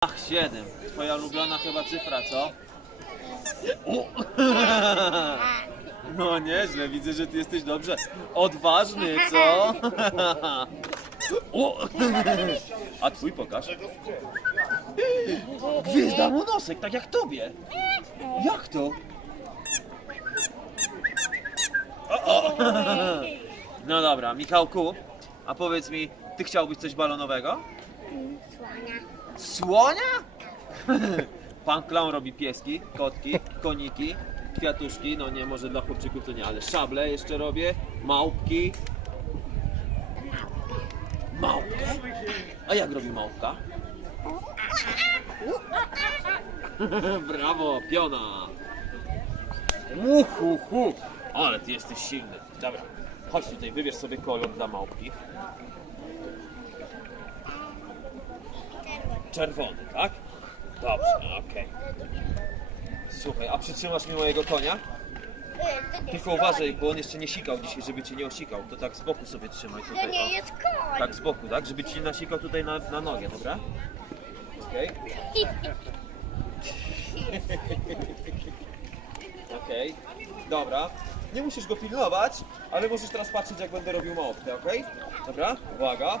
Ach, 7. Twoja ulubiona chyba cyfra, co? O! No nieźle, widzę, że ty jesteś dobrze odważny, co? A twój pokaż. Gwiazda mu nosek, tak jak tobie. Jak to? No dobra, Michałku, a powiedz mi, ty chciałbyś coś balonowego? Słonia? Pan clown robi pieski, kotki, koniki, kwiatuszki, no nie, może dla chłopczyków to nie, ale szable jeszcze robię, małpki. Małpkę? A jak robi małpka? Brawo, piona! Uhuhu. Ale ty jesteś silny. Dobra, chodź tutaj, wybierz sobie kolor dla małpki. Czerwony, tak? Dobrze, okej. Słuchaj, a przytrzymasz mi mojego konia? Tylko uważaj, bo on jeszcze nie sikał dzisiaj, żeby cię nie osikał. To tak z boku sobie trzymaj To tutaj. nie o. jest koń. Tak z boku, tak? Żeby ci nie nasikał tutaj na, na nogę, dobra? Okej. Okej. Dobra. Nie musisz go pilnować, ale możesz teraz patrzeć jak będę robił małpkę, okej? Dobra? Uwaga.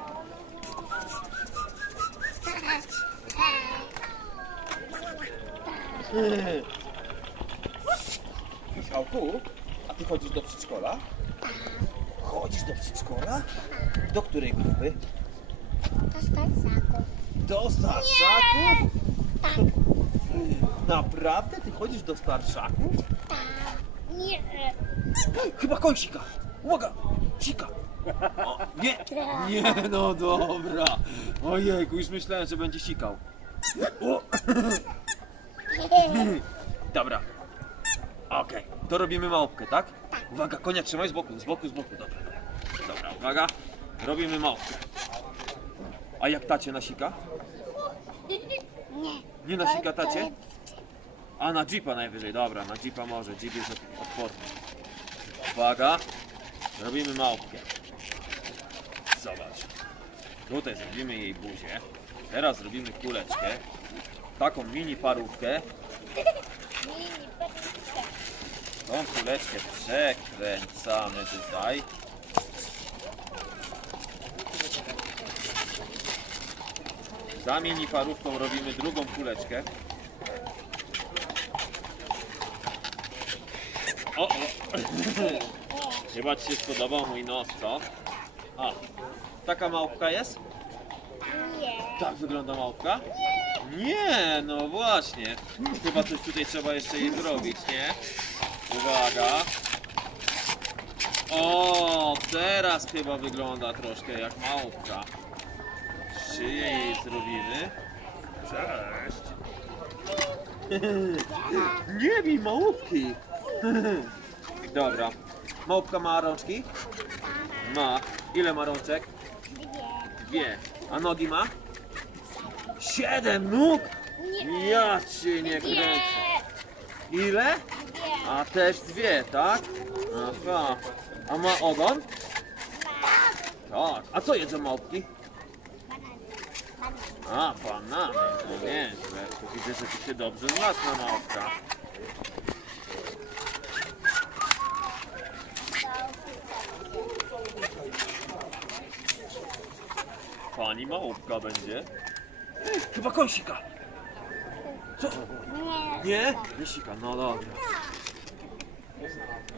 Michałku, a ty chodzisz do przedszkola? Chodzisz do przedszkola? Do której grupy? To szaków. Do starszaków? Naprawdę? Ty chodzisz do starszaków? Nie. Chyba koń sika. Uwaga! Sika! O, nie! Nie, no dobra. Ojejku, już myślałem, że będzie sikał. O. Dobra. Okej, to robimy małpkę, tak? Uwaga, konia trzymaj z boku, z boku, z boku, dobra. Dobra, uwaga. Robimy małpkę. A jak tacie nasika? Nie. Nie nasika tacie? A na jeepa najwyżej, dobra, na jeepa może, jeep jest od- odporny. Uwaga, robimy małpkę. Zobacz. Tutaj zrobimy jej buzię. Teraz zrobimy kuleczkę. Taką mini parówkę. Tą kuleczkę przekręcamy tutaj. Za mini parówką robimy drugą kuleczkę. O, o. Chyba Ci się spodobał mój nos, co? A, taka małpka jest? Nie. Tak wygląda małpka? Nie, no właśnie. Chyba coś tutaj trzeba jeszcze jej zrobić, nie? Uwaga. O, teraz chyba wygląda troszkę jak małpka. Szyję jej zrobimy. Cześć. Nie bij małpki. Dobra. Małpka ma rączki? Ma. Ile ma rączek? Dwie. Dwie. A nogi ma? Siedem nóg? Nie. Ja cię nie kręcę. Ile? Dwie. A też dwie, tak? Aha. A ma ogon? Tak. A co jedzą małpki? A, banany. No nieźle. To widzę, że ty się dobrze znasz na małpkach. Pani małpka będzie. Chyba kąsika. Co? Nie. Nie? Nie sika, no dobra.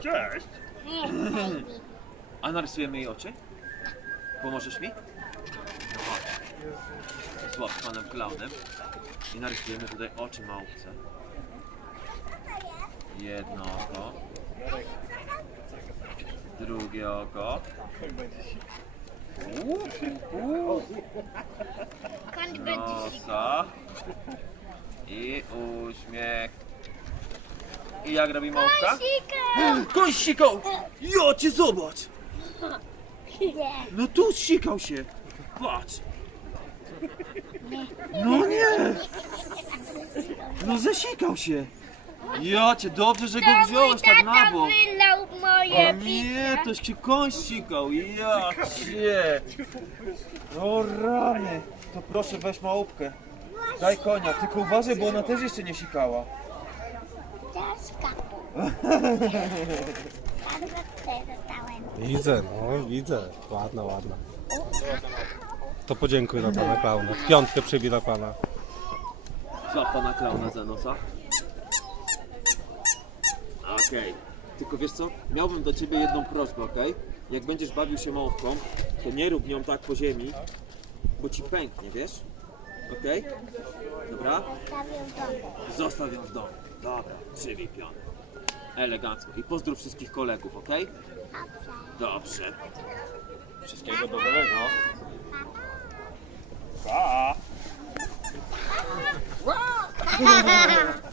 Cześć. A narysujemy jej oczy? Pomożesz mi? No chodź. Złap z panem klaunem. I narysujemy tutaj oczy małpce. Jedno oko. Drugie oko. Koń będzie sikał. Nosa. I uśmiech. I jak robi małpka? Sikał. Koń sikał! Ja cię zobacz! No tu sikał się! Patrz! No nie! No zesikał się! Ja cię, dobrze, że go wziąłeś tak na bok! Wylał O moje nie, pizza. toś cię koń sikał! Ja cię! O rany! To proszę weź małpkę. Daj konia, tylko uważaj, bo ona też jeszcze nie sikała. Tutaj dostałem. Widzę, no widzę. Ładna, ładna. To podziękuj na pana klauna. Piątkę przybij dla pana. Złap pana klauna za nosa. Okej. Tylko wiesz co? Miałbym do ciebie jedną prośbę, okej? Jak będziesz bawił się małpką, to nie rób nią tak po ziemi, bo ci pęknie, wiesz? Okej? Dobra? W domu. Zostaw ją w domu. Dobra, przybij pion. Elegancko. I pozdrów wszystkich kolegów, okej? Dobrze. Wszystkiego dobrego. Pa!